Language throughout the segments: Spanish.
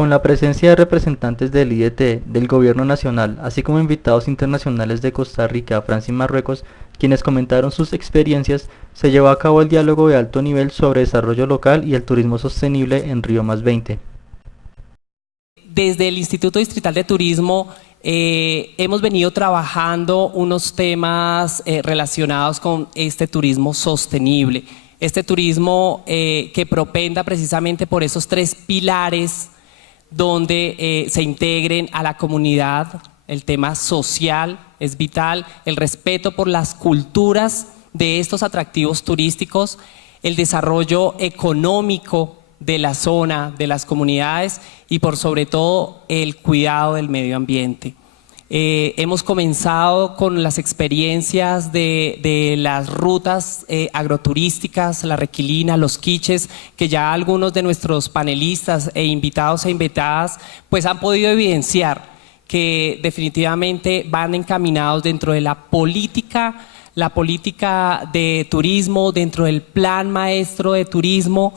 con la presencia de representantes del IDT, del Gobierno Nacional, así como invitados internacionales de Costa Rica, Francia y Marruecos, quienes comentaron sus experiencias, se llevó a cabo el diálogo de alto nivel sobre desarrollo local y el turismo sostenible en Río +20. Desde el Instituto Distrital de Turismo hemos venido trabajando unos temas relacionados con este turismo sostenible. Este turismo que propenda precisamente por esos tres pilares donde se integren a la comunidad. El tema social es vital, el respeto por las culturas de estos atractivos turísticos, el desarrollo económico de la zona, de las comunidades y por sobre todo el cuidado del medio ambiente. Hemos comenzado con las experiencias de las rutas agroturísticas, la Requilina, los quiches, que ya algunos de nuestros panelistas e invitados e invitadas pues han podido evidenciar que definitivamente van encaminados dentro de la política de turismo, dentro del plan maestro de turismo,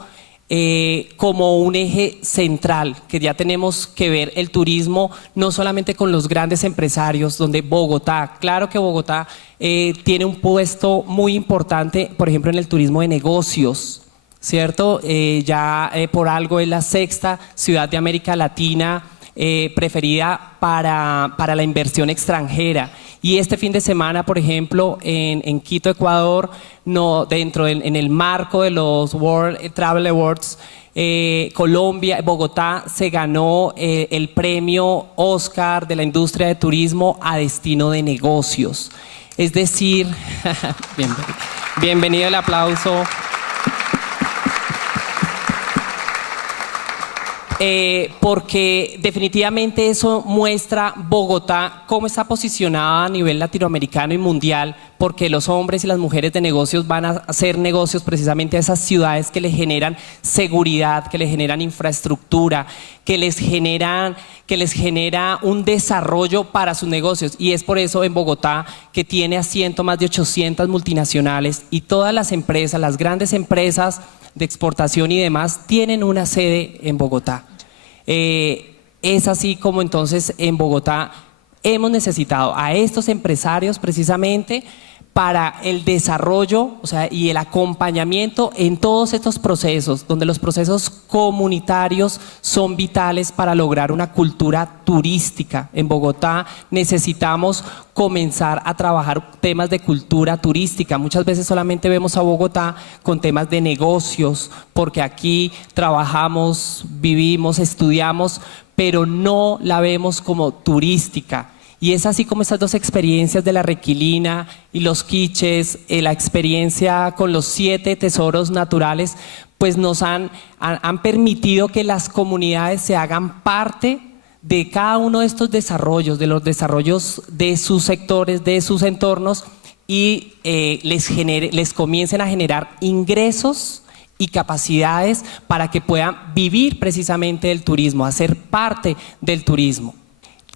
como un eje central, que ya tenemos que ver el turismo no solamente con los grandes empresarios, donde Bogotá, claro que Bogotá tiene un puesto muy importante, por ejemplo en el turismo de negocios, ¿cierto? Por algo es la sexta ciudad de América Latina preferida para la inversión extranjera. Y este fin de semana, por ejemplo, en Quito, Ecuador, en el marco de los World Travel Awards, Colombia, Bogotá se ganó el premio Oscar de la industria de turismo a destino de negocios. Es decir, bienvenido el aplauso. Porque definitivamente eso muestra Bogotá cómo está posicionada a nivel latinoamericano y mundial, porque los hombres y las mujeres de negocios van a hacer negocios precisamente a esas ciudades que les generan seguridad, que les generan infraestructura, que les genera un desarrollo para sus negocios. Y es por eso en Bogotá, que tiene asiento más de 800 multinacionales y todas las empresas, las grandes empresas de exportación y demás, tienen una sede en Bogotá. Es así como entonces en Bogotá hemos necesitado a estos empresarios precisamente para el desarrollo, y el acompañamiento en todos estos procesos, donde los procesos comunitarios son vitales para lograr una cultura turística. En Bogotá necesitamos comenzar a trabajar temas de cultura turística. Muchas veces solamente vemos a Bogotá con temas de negocios, porque aquí trabajamos, vivimos, estudiamos, pero no la vemos como turística. Y es así como estas dos experiencias de la Requilina y los quiches, la experiencia con los 7 tesoros naturales, pues nos han permitido que las comunidades se hagan parte de cada uno de estos desarrollos, de los desarrollos de sus sectores, de sus entornos, y les comiencen a generar ingresos y capacidades para que puedan vivir precisamente del turismo, hacer parte del turismo.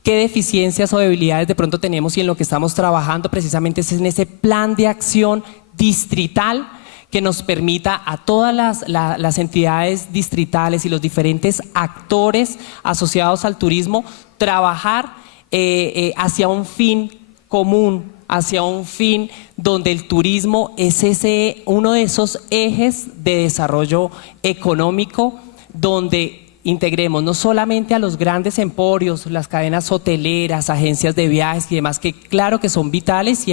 ¿Qué deficiencias o debilidades de pronto tenemos y en lo que estamos trabajando precisamente es en ese plan de acción distrital que nos permita a todas las entidades distritales y los diferentes actores asociados al turismo trabajar hacia un fin común, hacia un fin donde el turismo es uno de esos ejes de desarrollo económico, donde integremos no solamente a los grandes emporios, las cadenas hoteleras, agencias de viajes y demás, que claro que son vitales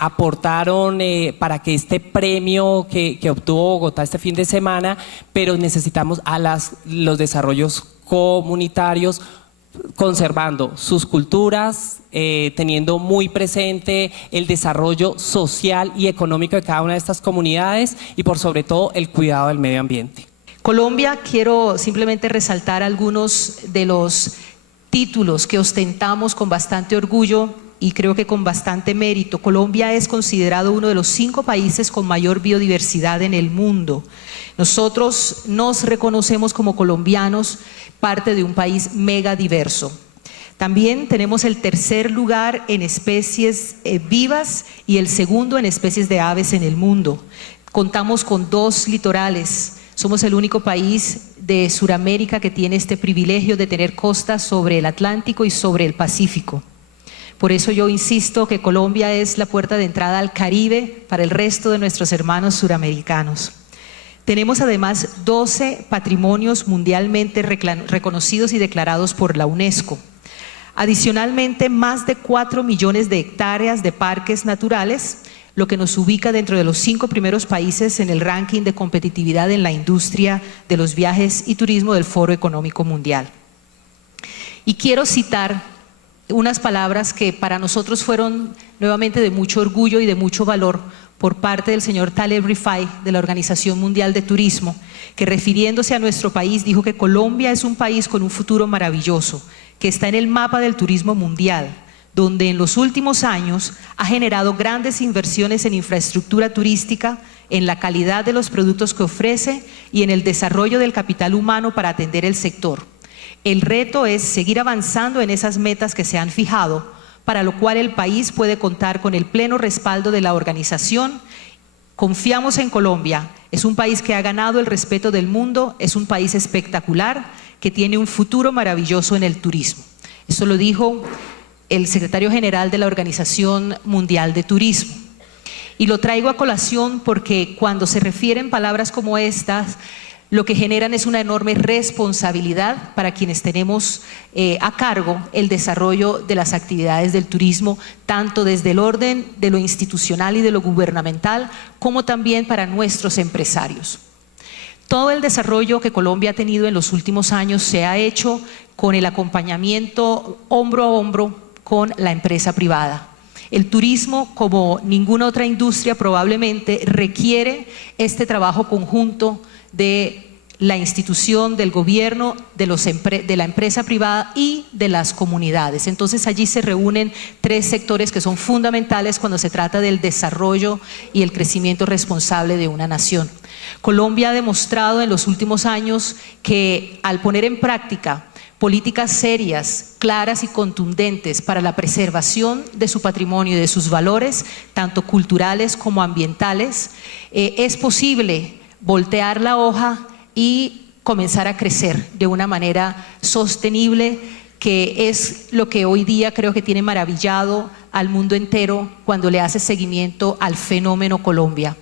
aportaron para que este premio que obtuvo Bogotá este fin de semana, pero necesitamos a los desarrollos comunitarios, conservando sus culturas, teniendo muy presente el desarrollo social y económico de cada una de estas comunidades y por sobre todo el cuidado del medio ambiente. Colombia, quiero simplemente resaltar algunos de los títulos que ostentamos con bastante orgullo y creo que con bastante mérito. Colombia es considerado uno de los 5 países con mayor biodiversidad en el mundo. Nosotros nos reconocemos como colombianos parte de un país mega diverso. También tenemos el 3er lugar en especies vivas y el 2º en especies de aves en el mundo. Contamos con 2 litorales. Somos el único país de Sudamérica que tiene este privilegio de tener costas sobre el Atlántico y sobre el Pacífico. Por eso yo insisto que Colombia es la puerta de entrada al Caribe para el resto de nuestros hermanos suramericanos. Tenemos además 12 patrimonios mundialmente reconocidos y declarados por la UNESCO. Adicionalmente, más de 4 millones de hectáreas de parques naturales, lo que nos ubica dentro de los 5 primeros países en el ranking de competitividad en la industria de los viajes y turismo del Foro Económico Mundial. Y quiero citar unas palabras que para nosotros fueron nuevamente de mucho orgullo y de mucho valor por parte del señor Taleb Rifai de la Organización Mundial de Turismo, que refiriéndose a nuestro país dijo que Colombia es un país con un futuro maravilloso, que está en el mapa del turismo mundial, donde en los últimos años ha generado grandes inversiones en infraestructura turística, en la calidad de los productos que ofrece y en el desarrollo del capital humano para atender el sector. El reto es seguir avanzando en esas metas que se han fijado, para lo cual el país puede contar con el pleno respaldo de la organización. Confiamos en Colombia, es un país que ha ganado el respeto del mundo, es un país espectacular, que tiene un futuro maravilloso en el turismo. Eso lo dijo el secretario general de la Organización Mundial de Turismo. Y lo traigo a colación porque cuando se refieren palabras como estas, lo que generan es una enorme responsabilidad para quienes tenemos a cargo el desarrollo de las actividades del turismo, tanto desde el orden de lo institucional y de lo gubernamental, como también para nuestros empresarios. Todo el desarrollo que Colombia ha tenido en los últimos años se ha hecho con el acompañamiento hombro a hombro con la empresa privada. El turismo, como ninguna otra industria, probablemente requiere este trabajo conjunto de la institución, del gobierno, de la empresa privada y de las comunidades. Entonces allí se reúnen 3 sectores que son fundamentales cuando se trata del desarrollo y el crecimiento responsable de una nación. Colombia ha demostrado en los últimos años que al poner en práctica políticas serias, claras y contundentes para la preservación de su patrimonio y de sus valores, tanto culturales como ambientales, es posible voltear la hoja y comenzar a crecer de una manera sostenible, que es lo que hoy día creo que tiene maravillado al mundo entero cuando le hace seguimiento al fenómeno Colombia.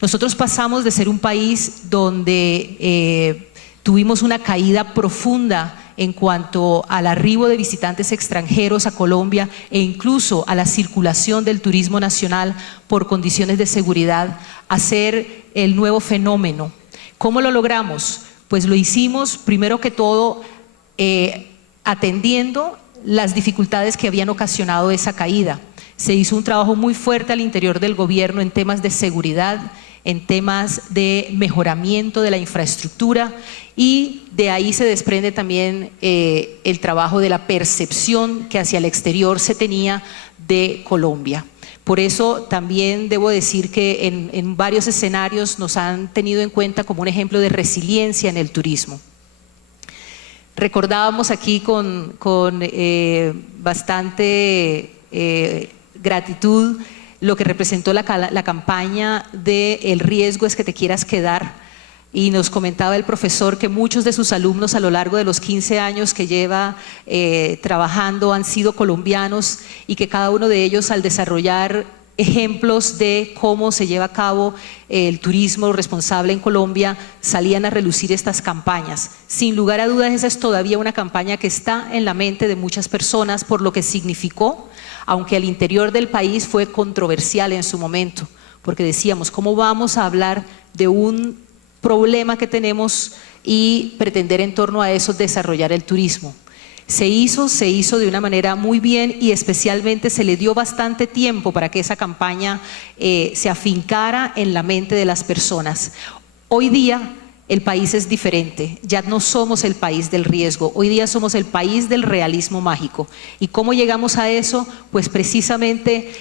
Nosotros pasamos de ser un país donde tuvimos una caída profunda en cuanto al arribo de visitantes extranjeros a Colombia e incluso a la circulación del turismo nacional por condiciones de seguridad, a ser el nuevo fenómeno. ¿Cómo lo logramos? Pues lo hicimos primero que todo atendiendo las dificultades que habían ocasionado esa caída. Se hizo un trabajo muy fuerte al interior del gobierno en temas de seguridad, en temas de mejoramiento de la infraestructura, y de ahí se desprende también el trabajo de la percepción que hacia el exterior se tenía de Colombia. Por eso también debo decir que en varios escenarios nos han tenido en cuenta como un ejemplo de resiliencia en el turismo. Recordábamos aquí con bastante gratitud lo que representó la campaña de El riesgo es que te quieras quedar, y nos comentaba el profesor que muchos de sus alumnos a lo largo de los 15 años que lleva trabajando han sido colombianos, y que cada uno de ellos, al desarrollar ejemplos de cómo se lleva a cabo el turismo responsable en Colombia, salían a relucir estas campañas. Sin lugar a dudas, esa es todavía una campaña que está en la mente de muchas personas por lo que significó, aunque al interior del país fue controversial en su momento, porque decíamos, ¿cómo vamos a hablar de un problema que tenemos y pretender en torno a eso desarrollar el turismo? Se hizo de una manera muy bien, y especialmente se le dio bastante tiempo para que esa campaña se afincara en la mente de las personas. Hoy día el país es diferente, ya no somos el país del riesgo, hoy día somos el país del realismo mágico. ¿Y cómo llegamos a eso? Pues precisamente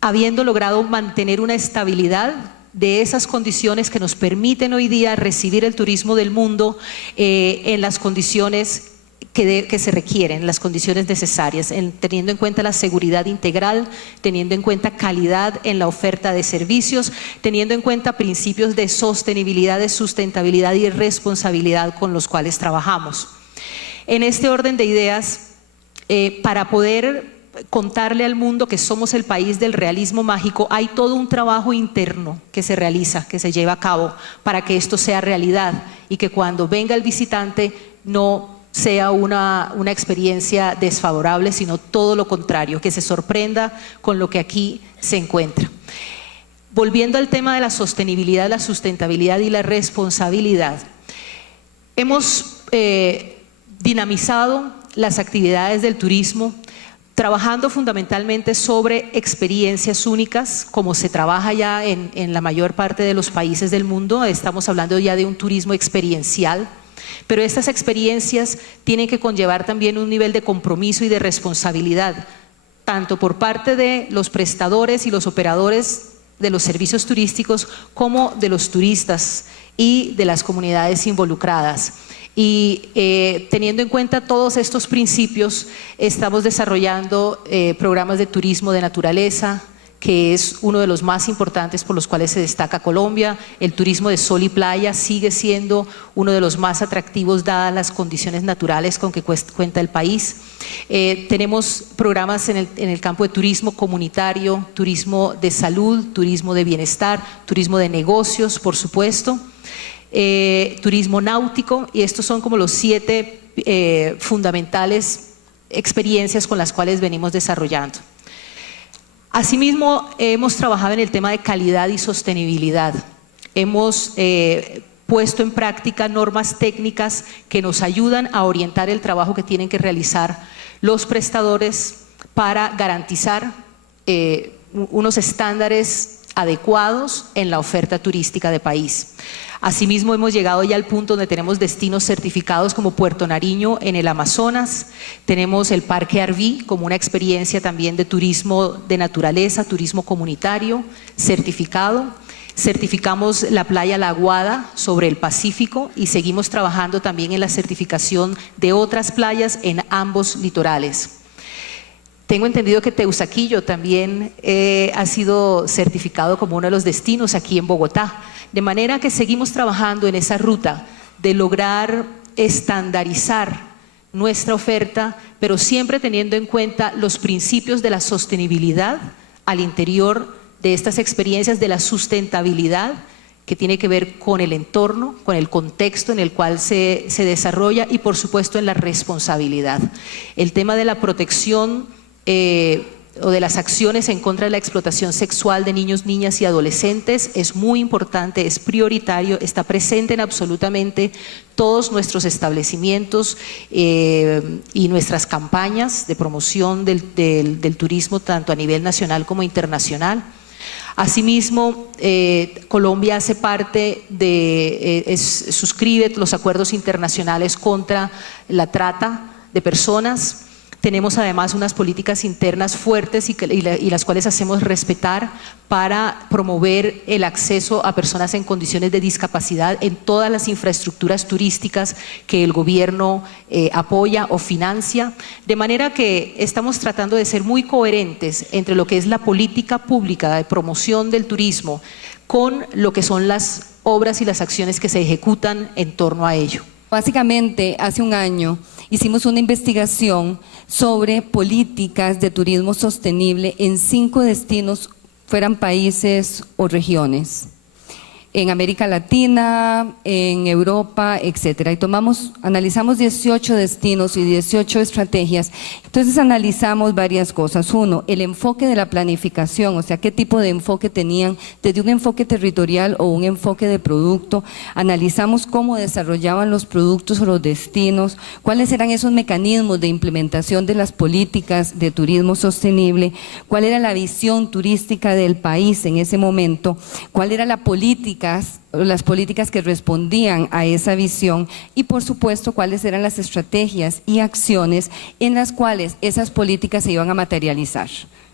habiendo logrado mantener una estabilidad de esas condiciones que nos permiten hoy día recibir el turismo del mundo en las condiciones que se requieren, las condiciones necesarias, teniendo en cuenta la seguridad integral, teniendo en cuenta calidad en la oferta de servicios, teniendo en cuenta principios de sostenibilidad, de sustentabilidad y responsabilidad con los cuales trabajamos. En este orden de ideas, para poder contarle al mundo que somos el país del realismo mágico, hay todo un trabajo interno que se realiza, que se lleva a cabo para que esto sea realidad y que cuando venga el visitante no sea una experiencia desfavorable, sino todo lo contrario, que se sorprenda con lo que aquí se encuentra. Volviendo al tema de la sostenibilidad, la sustentabilidad y la responsabilidad, hemos dinamizado las actividades del turismo, trabajando fundamentalmente sobre experiencias únicas, como se trabaja ya en la mayor parte de los países del mundo. Estamos hablando ya de un turismo experiencial, pero estas experiencias tienen que conllevar también un nivel de compromiso y de responsabilidad, tanto por parte de los prestadores y los operadores de los servicios turísticos, como de los turistas y de las comunidades involucradas. Y teniendo en cuenta todos estos principios, estamos desarrollando programas de turismo de naturaleza, que es uno de los más importantes por los cuales se destaca Colombia. El turismo de sol y playa sigue siendo uno de los más atractivos dadas las condiciones naturales con que cuenta el país. Tenemos programas en el campo de turismo comunitario, turismo de salud, turismo de bienestar, turismo de negocios, por supuesto. Turismo náutico, y estos son como los 7 fundamentales experiencias con las cuales venimos desarrollando. Asimismo, hemos trabajado en el tema de calidad y sostenibilidad. Hemos puesto en práctica normas técnicas que nos ayudan a orientar el trabajo que tienen que realizar los prestadores para garantizar unos estándares adecuados en la oferta turística de país. Asimismo, hemos llegado ya al punto donde tenemos destinos certificados como Puerto Nariño en el Amazonas, tenemos el Parque Arví como una experiencia también de turismo de naturaleza, turismo comunitario certificado. Certificamos la playa La Aguada sobre el Pacífico y seguimos trabajando también en la certificación de otras playas en ambos litorales. Tengo entendido que Teusaquillo también ha sido certificado como uno de los destinos aquí en Bogotá. De manera que seguimos trabajando en esa ruta de lograr estandarizar nuestra oferta, pero siempre teniendo en cuenta los principios de la sostenibilidad al interior de estas experiencias, de la sustentabilidad, que tiene que ver con el entorno, con el contexto en el cual se desarrolla y por supuesto en la responsabilidad. El tema de la protección o de las acciones en contra de la explotación sexual de niños, niñas y adolescentes es muy importante, es prioritario, está presente en absolutamente todos nuestros establecimientos y nuestras campañas de promoción del turismo tanto a nivel nacional como internacional. Asimismo, Colombia hace parte suscribe los acuerdos internacionales contra la trata de personas. Tenemos además unas políticas internas fuertes y las cuales hacemos respetar para promover el acceso a personas en condiciones de discapacidad en todas las infraestructuras turísticas que el gobierno apoya o financia, de manera que estamos tratando de ser muy coherentes entre lo que es la política pública de promoción del turismo con lo que son las obras y las acciones que se ejecutan en torno a ello. Básicamente, hace un año hicimos una investigación sobre políticas de turismo sostenible en 5 destinos, fueran países o regiones, en América Latina, en Europa, etcétera. Y analizamos 18 destinos y 18 estrategias. Entonces analizamos varias cosas. Uno, el enfoque de la planificación, o sea, qué tipo de enfoque tenían, desde un enfoque territorial o un enfoque de producto. Analizamos cómo desarrollaban los productos o los destinos, cuáles eran esos mecanismos de implementación de las políticas de turismo sostenible, cuál era la visión turística del país en ese momento, cuál era la política, las políticas que respondían a esa visión y por supuesto cuáles eran las estrategias y acciones en las cuales esas políticas se iban a materializar,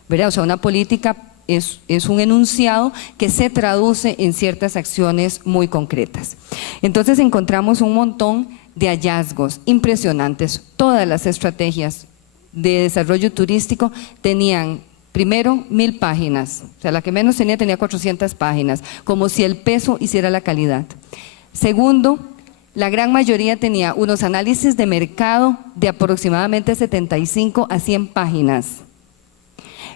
¿verdad? O sea, una política es un enunciado que se traduce en ciertas acciones muy concretas. Entonces encontramos un montón de hallazgos impresionantes. Todas las estrategias de desarrollo turístico tenían, primero, 1000 páginas, o sea, la que menos tenía 400 páginas, como si el peso hiciera la calidad. Segundo, la gran mayoría tenía unos análisis de mercado de aproximadamente 75 a 100 páginas.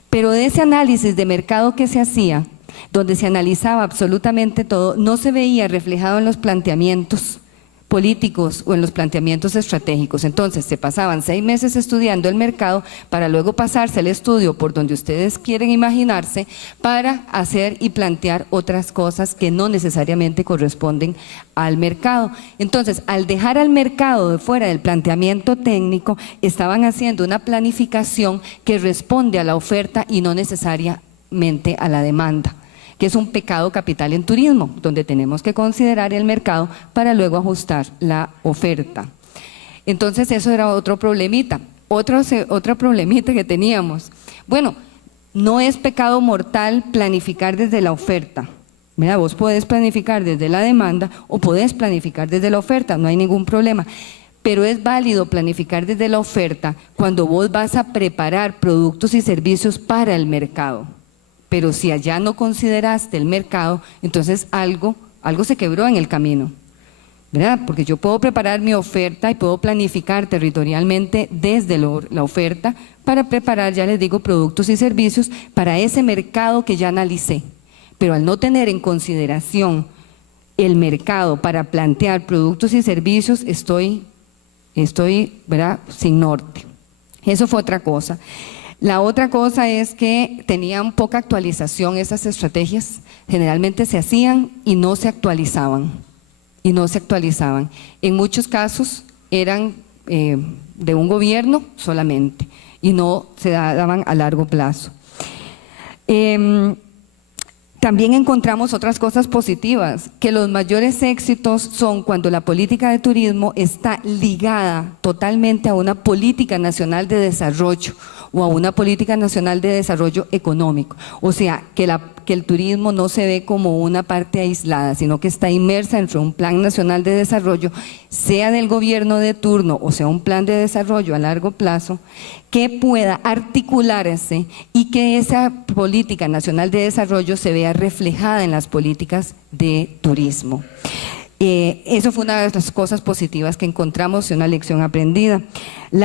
Pero de ese análisis de mercado que se hacía, donde se analizaba absolutamente todo, no se veía reflejado en los planteamientos políticos o en los planteamientos estratégicos. Entonces se pasaban 6 meses estudiando el mercado para luego pasarse el estudio por donde ustedes quieren imaginarse para hacer y plantear otras cosas que no necesariamente corresponden al mercado. Entonces, al dejar al mercado de fuera del planteamiento técnico, estaban haciendo una planificación que responde a la oferta y no necesariamente a la demanda, que es un pecado capital en turismo, donde tenemos que considerar el mercado para luego ajustar la oferta. Entonces eso era otro problemita. Otra problemita que teníamos. Bueno, no es pecado mortal planificar desde la oferta. Mira, vos podés planificar desde la demanda o podés planificar desde la oferta, no hay ningún problema. Pero es válido planificar desde la oferta cuando vos vas a preparar productos y servicios para el mercado. Pero si allá no consideraste el mercado, entonces algo se quebró en el camino, ¿verdad? Porque yo puedo preparar mi oferta y puedo planificar territorialmente desde la oferta para preparar, ya les digo, productos y servicios para ese mercado que ya analicé. Pero al no tener en consideración el mercado para plantear productos y servicios, estoy, ¿verdad?, sin norte. Eso fue otra cosa. La otra cosa es que tenían poca actualización esas estrategias, generalmente se hacían y no se actualizaban, En muchos casos eran de un gobierno solamente y no se daban a largo plazo. También encontramos otras cosas positivas, que los mayores éxitos son cuando la política de turismo está ligada totalmente a una política nacional de desarrollo o a una política nacional de desarrollo económico. O sea, que el turismo no se ve como una parte aislada, sino que está inmersa entre un plan nacional de desarrollo, sea del gobierno de turno o sea un plan de desarrollo a largo plazo, que pueda articularse y que esa política nacional de desarrollo se vea reflejada en las políticas de turismo. Eso fue una de las cosas positivas que encontramos, una lección aprendida.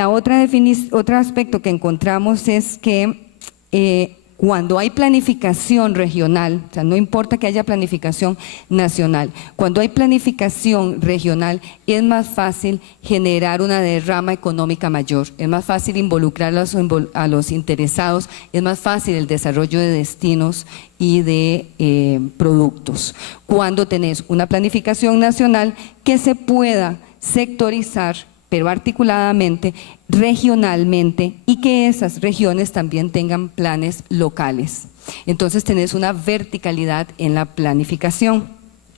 Otro aspecto que encontramos es que cuando hay planificación regional, o sea, no importa que haya planificación nacional, cuando hay planificación regional es más fácil generar una derrama económica mayor, es más fácil involucrar a los interesados, es más fácil el desarrollo de destinos y de productos. Cuando tenés una planificación nacional que se pueda sectorizar, pero articuladamente, regionalmente, y que esas regiones también tengan planes locales. Entonces tenés una verticalidad en la planificación.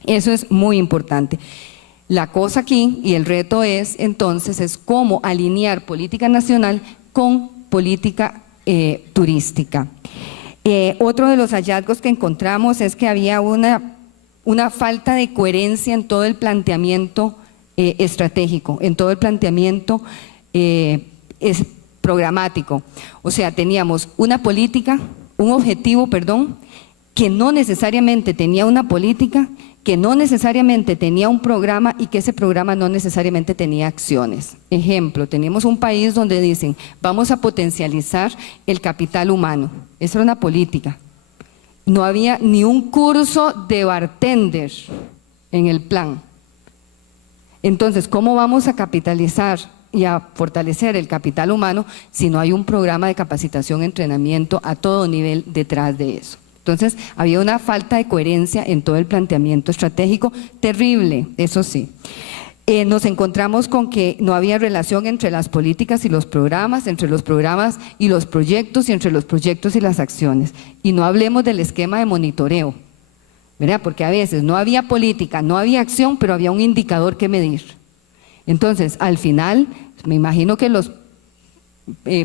Eso es muy importante. La cosa aquí y el reto es cómo alinear política nacional con política turística. Otro de los hallazgos que encontramos es que había una falta de coherencia en todo el planteamiento estratégico, en todo el planteamiento programático. O sea, teníamos una política, un objetivo, que no necesariamente tenía una política, que no necesariamente tenía un programa y que ese programa no necesariamente tenía acciones. Ejemplo, tenemos un país donde dicen, vamos a potencializar el capital humano. Esa era una política. No había ni un curso de bartender en el plan. Entonces, ¿cómo vamos a capitalizar y a fortalecer el capital humano si no hay un programa de capacitación, entrenamiento a todo nivel detrás de eso? Entonces, había una falta de coherencia en todo el planteamiento estratégico, terrible, eso sí. Nos encontramos con que no había relación entre las políticas y los programas, entre los programas y los proyectos y entre los proyectos y las acciones. Y no hablemos del esquema de monitoreo, ¿verdad? Porque a veces no había política, no había acción, pero había un indicador que medir. Entonces, al final, me imagino que los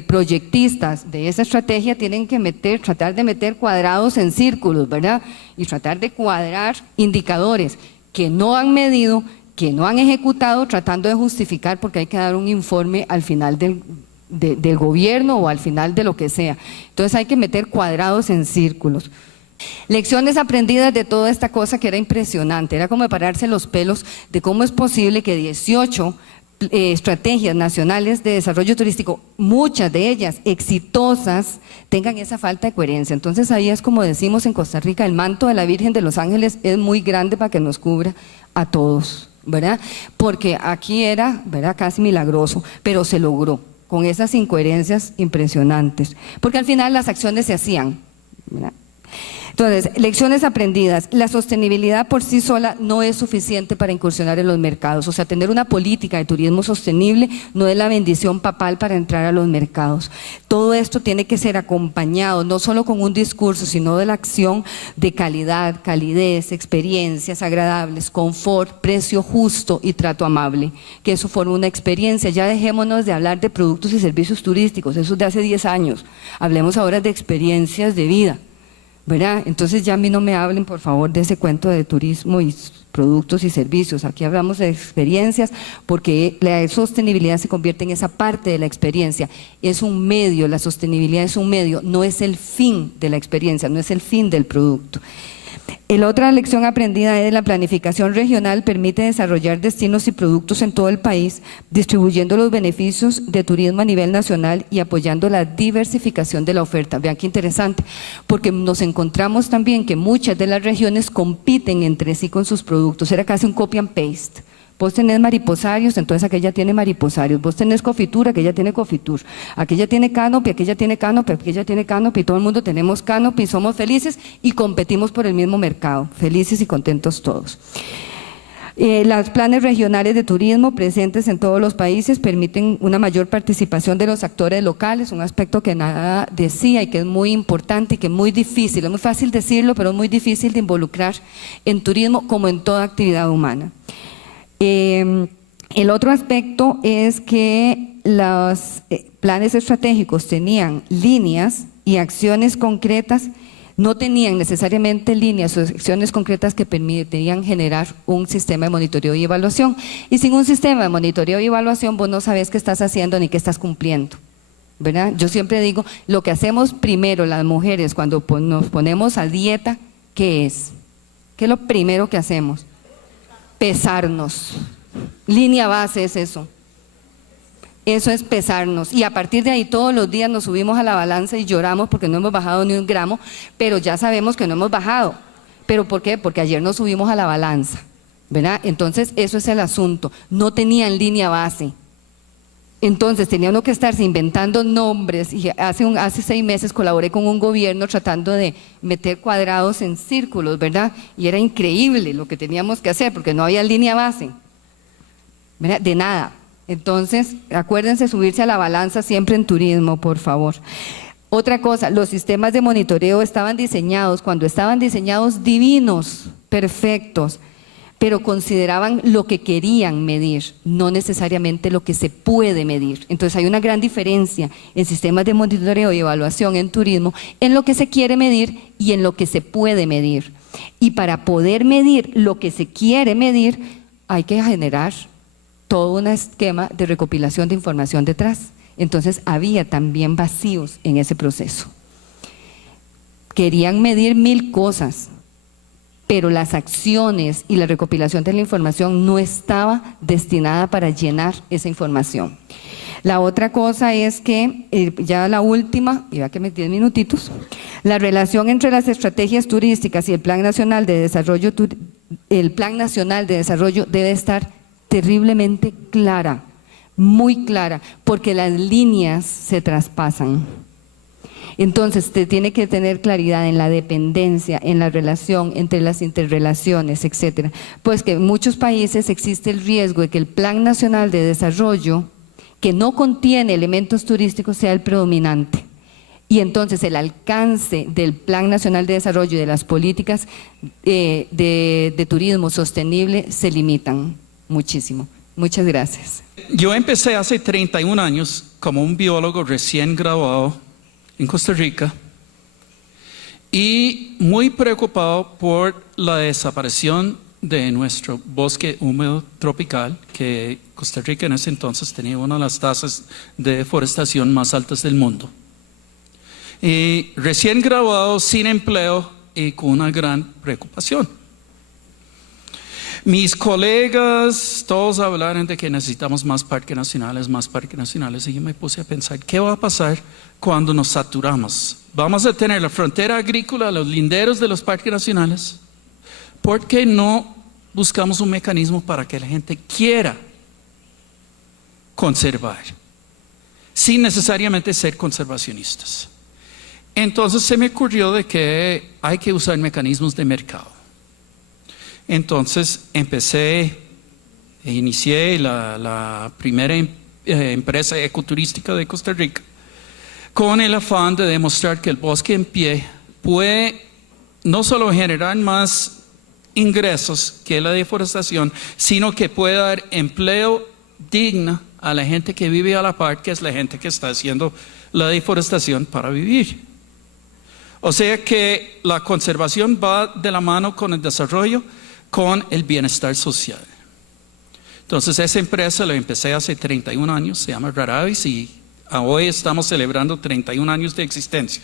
proyectistas de esa estrategia tienen que tratar de meter cuadrados en círculos, ¿verdad? Y tratar de cuadrar indicadores que no han medido, que no han ejecutado tratando de justificar porque hay que dar un informe al final del gobierno o al final de lo que sea. Entonces hay que meter cuadrados en círculos. Lecciones aprendidas de toda esta cosa que era impresionante, era como de pararse los pelos de cómo es posible que 18 estrategias nacionales de desarrollo turístico, muchas de ellas exitosas, tengan esa falta de coherencia. Entonces ahí es como decimos en Costa Rica, el manto de la Virgen de los Ángeles es muy grande para que nos cubra a todos, ¿verdad? Porque aquí era, ¿verdad?, casi milagroso, pero se logró con esas incoherencias impresionantes, porque al final las acciones se hacían, ¿verdad? Entonces, lecciones aprendidas. La sostenibilidad por sí sola no es suficiente para incursionar en los mercados. O sea, tener una política de turismo sostenible no es la bendición papal para entrar a los mercados. Todo esto tiene que ser acompañado, no solo con un discurso, sino de la acción de calidad, calidez, experiencias agradables, confort, precio justo y trato amable. Que eso forma una experiencia. Ya dejémonos de hablar de productos y servicios turísticos, eso es de hace 10 años. Hablemos ahora de experiencias de vida, ¿verdad? Entonces ya a mí no me hablen por favor de ese cuento de turismo y productos y servicios. Aquí hablamos de experiencias porque la sostenibilidad se convierte en esa parte de la experiencia. Es un medio, la sostenibilidad es un medio, no es el fin de la experiencia, no es el fin del producto. La otra lección aprendida es la planificación regional permite desarrollar destinos y productos en todo el país, distribuyendo los beneficios de turismo a nivel nacional y apoyando la diversificación de la oferta. Vean qué interesante, porque nos encontramos también que muchas de las regiones compiten entre sí con sus productos, era casi un copy and paste. Vos tenés mariposarios, entonces aquella tiene mariposarios. Vos tenés Cofitur, aquella tiene Cofitur. Aquella tiene canopy, aquella tiene canopy, aquella tiene canopy. Todo el mundo tenemos canopy, somos felices y competimos por el mismo mercado. Felices y contentos todos. Los planes regionales de turismo presentes en todos los países permiten una mayor participación de los actores locales, un aspecto que nada decía y que es muy importante y que es muy difícil. Es muy fácil decirlo, pero es muy difícil de involucrar en turismo como en toda actividad humana. El otro aspecto es que los planes estratégicos tenían líneas y acciones concretas, no tenían necesariamente líneas o acciones concretas que permitirían generar un sistema de monitoreo y evaluación. Y sin un sistema de monitoreo y evaluación vos no sabes qué estás haciendo ni qué estás cumpliendo, ¿verdad? Yo siempre digo, lo que hacemos primero las mujeres cuando nos ponemos a dieta, ¿qué es? ¿Qué es lo primero que hacemos? Pesarnos. Línea base es eso. Eso es pesarnos. Y a partir de ahí todos los días nos subimos a la balanza y lloramos porque no hemos bajado ni un gramo, pero ya sabemos que no hemos bajado. ¿Pero por qué? Porque ayer nos subimos a la balanza, ¿verdad? Entonces eso es el asunto. No tenían línea base. Entonces tenía uno que estarse inventando nombres y hace 6 meses colaboré con un gobierno tratando de meter cuadrados en círculos, ¿verdad? Y era increíble lo que teníamos que hacer porque no había línea base, ¿verdad? De nada. Entonces acuérdense subirse a la balanza siempre en turismo, por favor. Otra cosa, los sistemas de monitoreo estaban diseñados, cuando estaban diseñados divinos, perfectos, pero consideraban lo que querían medir, no necesariamente lo que se puede medir. Entonces hay una gran diferencia en sistemas de monitoreo y evaluación en turismo, en lo que se quiere medir y en lo que se puede medir. Y para poder medir lo que se quiere medir, hay que generar todo un esquema de recopilación de información detrás. Entonces había también vacíos en ese proceso. Querían medir 1000 cosas, pero las acciones y la recopilación de la información no estaba destinada para llenar esa información. La otra cosa es que, ya la última, y va que me 10 minutitos, la relación entre las estrategias turísticas y el Plan Nacional de Desarrollo, debe estar terriblemente clara, muy clara, porque las líneas se traspasan. Entonces, te tiene que tener claridad en la dependencia, en la relación entre las interrelaciones, etcétera. Pues que en muchos países existe el riesgo de que el Plan Nacional de Desarrollo, que no contiene elementos turísticos, sea el predominante. Y entonces el alcance del Plan Nacional de Desarrollo y de las políticas de turismo sostenible se limitan muchísimo. Muchas gracias. Yo empecé hace 31 años como un biólogo recién graduado en Costa Rica y muy preocupado por la desaparición de nuestro bosque húmedo tropical, que Costa Rica en ese entonces tenía una de las tasas de deforestación más altas del mundo. Y recién graduado, sin empleo y con una gran preocupación. Mis colegas todos hablaron de que necesitamos más parques nacionales, y yo me puse a pensar, ¿qué va a pasar cuando nos saturamos? Vamos a tener la frontera agrícola, los linderos de los parques nacionales. ¿Por qué no buscamos un mecanismo para que la gente quiera conservar, sin necesariamente ser conservacionistas? Entonces se me ocurrió de que hay que usar mecanismos de mercado. Entonces inicié la primera empresa ecoturística de Costa Rica con el afán de demostrar que el bosque en pie puede no solo generar más ingresos que la deforestación, sino que puede dar empleo digno a la gente que vive a la par, que es la gente que está haciendo la deforestación para vivir. O sea que la conservación va de la mano con el desarrollo, con el bienestar social. Entonces esa empresa la empecé hace 31 años, se llama Raravis, y hoy estamos celebrando 31 años de existencia.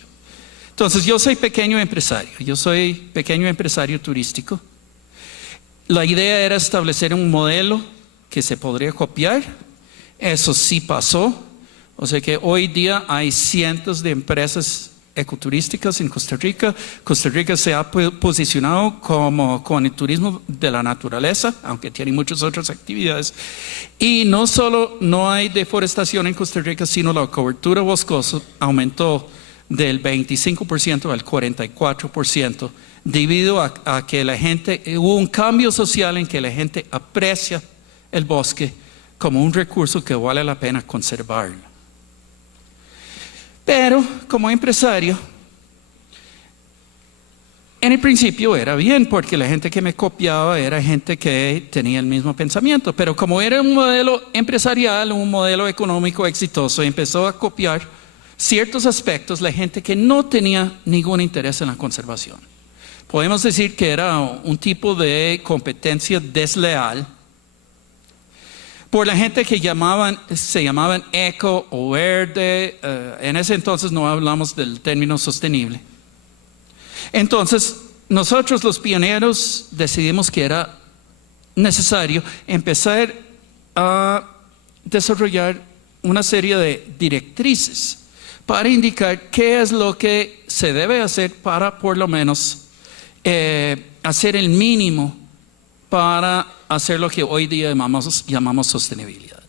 Entonces yo soy pequeño empresario turístico. La idea era establecer un modelo que se podría copiar. Eso sí pasó. O sea que hoy día hay cientos de empresas ecoturísticas en Costa Rica. Costa Rica se ha posicionado como con el turismo de la naturaleza, aunque tiene muchas otras actividades. Y no solo no hay deforestación en Costa Rica, sino la cobertura boscosa aumentó del 25% al 44%, debido a que la gente, hubo un cambio social en que la gente aprecia el bosque como un recurso que vale la pena conservarlo. Pero como empresario, en el principio era bien, porque la gente que me copiaba era gente que tenía el mismo pensamiento, pero como era un modelo empresarial, un modelo económico exitoso, empezó a copiar ciertos aspectos la gente que no tenía ningún interés en la conservación. Podemos decir que era un tipo de competencia desleal por la gente que se llamaban eco o verde. En ese entonces no hablamos del término sostenible. Entonces nosotros los pioneros decidimos que era necesario empezar a desarrollar una serie de directrices para indicar qué es lo que se debe hacer para por lo menos hacer el mínimo para hacer lo que hoy día llamamos sostenibilidad.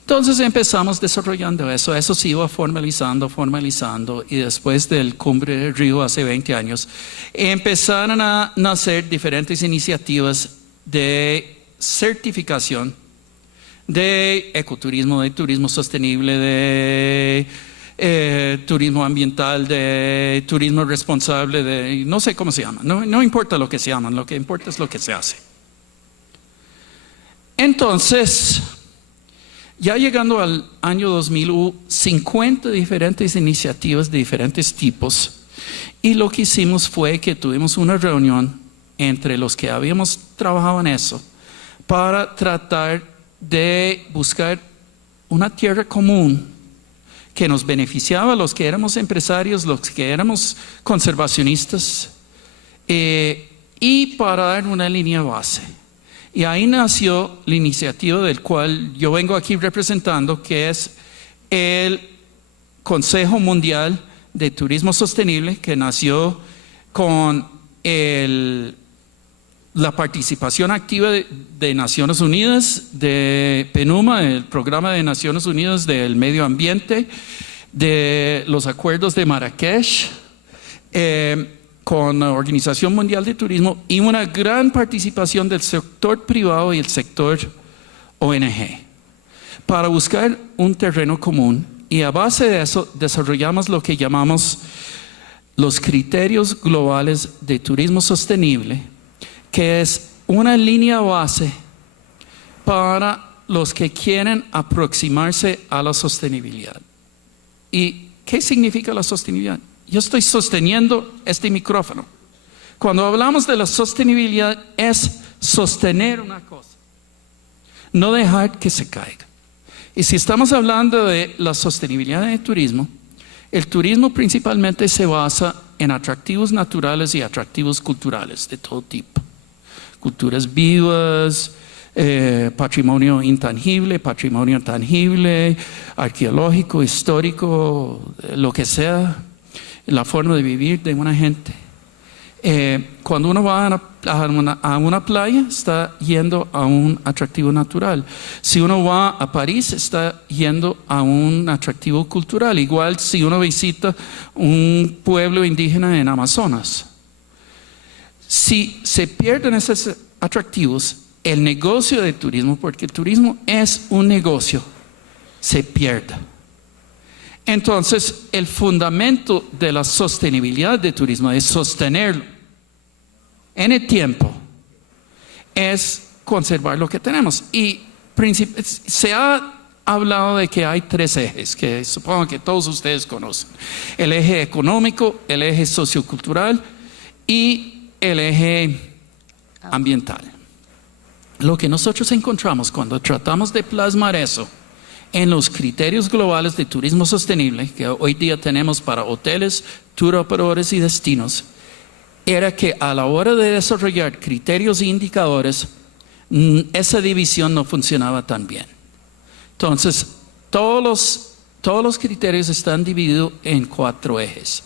Entonces empezamos desarrollando eso. Eso se iba formalizando, y después del Cumbre del Río hace 20 años, empezaron a nacer diferentes iniciativas de certificación de ecoturismo, de turismo sostenible, de turismo ambiental, de turismo responsable, de no sé cómo se llama, no importa lo que se llaman, lo que importa es lo que se hace. Entonces, ya llegando al año 2000, hubo 50 diferentes iniciativas de diferentes tipos, y lo que hicimos fue que tuvimos una reunión entre los que habíamos trabajado en eso para tratar de buscar una tierra común que nos beneficiaba a los que éramos empresarios, los que éramos conservacionistas, y para dar una línea base. Y ahí nació la iniciativa del cual yo vengo aquí representando, que es el Consejo Mundial de Turismo Sostenible, que nació con la participación activa de Naciones Unidas, de PNUMA, el Programa de Naciones Unidas del Medio Ambiente, de los acuerdos de Marrakech, con la Organización Mundial de Turismo, y una gran participación del sector privado y el sector ONG, para buscar un terreno común. Y a base de eso desarrollamos lo que llamamos los criterios globales de turismo sostenible, que es una línea base para los que quieren aproximarse a la sostenibilidad. ¿Y qué significa la sostenibilidad? Yo estoy sosteniendo este micrófono. Cuando hablamos de la sostenibilidad es sostener una cosa, no dejar que se caiga. Y si estamos hablando de la sostenibilidad del turismo, el turismo principalmente se basa en atractivos naturales y atractivos culturales de todo tipo. Culturas vivas, patrimonio intangible, patrimonio tangible, arqueológico, histórico, lo que sea, la forma de vivir de una gente. Cuando uno va a una playa, está yendo a un atractivo natural. Si uno va a París, está yendo a un atractivo cultural. Igual si uno visita un pueblo indígena en Amazonas. Si se pierden esos atractivos, el negocio de turismo, porque el turismo es un negocio, se pierde. Entonces, el fundamento de la sostenibilidad del turismo, de sostenerlo en el tiempo, es conservar lo que tenemos. Y se ha hablado de que hay 3 ejes, que supongo que todos ustedes conocen. El eje económico, el eje sociocultural y el eje ambiental. Lo que nosotros encontramos cuando tratamos de plasmar eso en los criterios globales de turismo sostenible que hoy día tenemos para hoteles, tour operadores y destinos, era que a la hora de desarrollar criterios e indicadores, esa división no funcionaba tan bien. Entonces, todos los criterios están divididos en 4 ejes.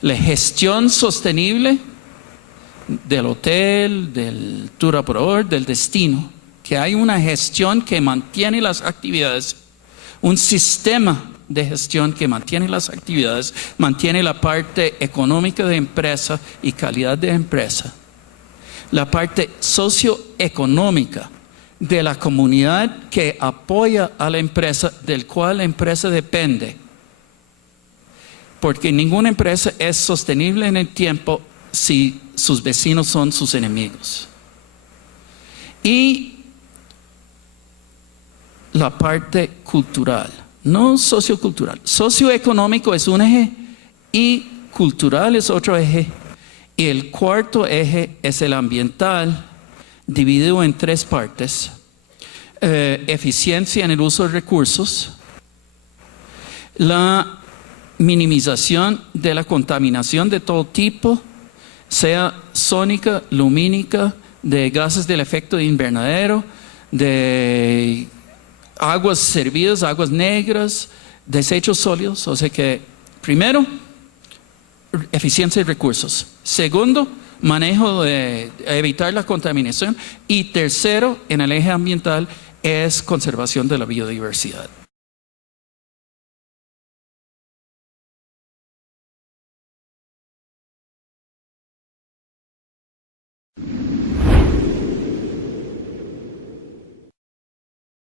La gestión sostenible del hotel, del tour operador, del destino, que hay una gestión que mantiene las actividades, un sistema de gestión que mantiene las actividades, mantiene la parte económica de empresa y calidad de empresa, la parte socioeconómica de la comunidad que apoya a la empresa, del cual la empresa depende, porque ninguna empresa es sostenible en el tiempo si sus vecinos son sus enemigos. Y la parte cultural, no sociocultural. Socioeconómico es un eje y cultural es otro eje. Y el cuarto eje es el ambiental, dividido en 3 partes. Eficiencia en el uso de recursos, la minimización de la contaminación de todo tipo, sea sónica, lumínica, de gases del efecto de invernadero, de aguas servidas, aguas negras, desechos sólidos. O sea que, primero, eficiencia de recursos. Segundo, manejo de evitar la contaminación. Y tercero, en el eje ambiental, es conservación de la biodiversidad.